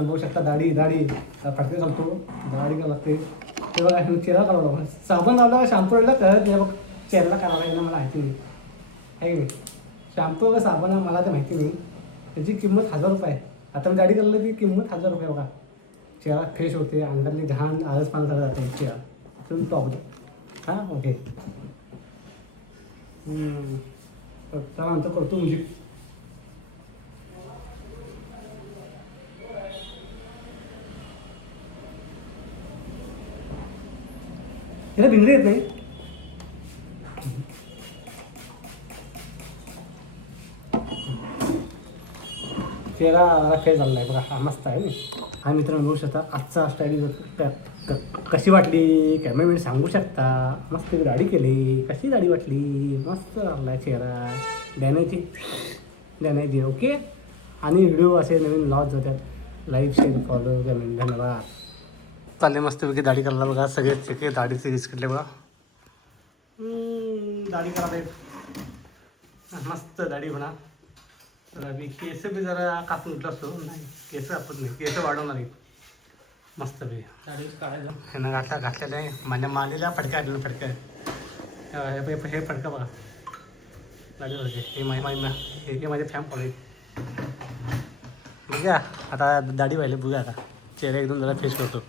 मित्रांनो बघू शकता दाढी फटके घालतो, दाढी का लागते ते बघा. चेहरा काढावं लागला, साबण लावला शॅम्पू लावला कळत नाही बघ चेहऱ्याला काढावा आहे ना, मला माहिती नाही आहे की नाही. शॅम्पू का साबण मला तर माहिती नाही, त्याची किंमत 1000 रुपये आहे. आता मी दाढी करलं ती किंमत 1000 रुपये बघा. चेहरा फ्रेश होते, अंगातली घाण आळस पान झाला जाते चेहरा तुम्ही टॉप. हां ओके चला नंतर करतो म्युझिक. त्याला भिंगरी येत नाही. चेहरा फेस झाला आहे बघा, हा मस्त आहे ना. हा मित्रांनो बघू शकता आजचा स्टाईल कशी वाटली कॅमेरामॅन सांगू शकता. मस्त दाढी केली, कशी दाढी वाटली, मस्त लागला चेहरा. द्यायची ओके. आणि व्हिडिओ असे नवीन लॉज जातात, लाईक शेअर फॉलो कमेंट धन्यवाद. चालले मस्तपैकी दाढी करायला बघा, सगळे दाढी सिरीज केले बघा. दाढी करायला मस्त दाढी म्हणा. तर आम्ही केस बी जरा कापून उठला असतो, नाही केस कापत नाही, केस वाढवणार आहे मस्त बी दाढी काढायला. ह्यानं घातलेलं आहे, माझ्या मानेला फडका आलेला फडका हे फडका बघा दाढी वरचे. हे माझे फॅम पडले. बघूया आता दाढी व्हायला, बघूया आता चेहरा एकदम जरा फ्रेश करतो.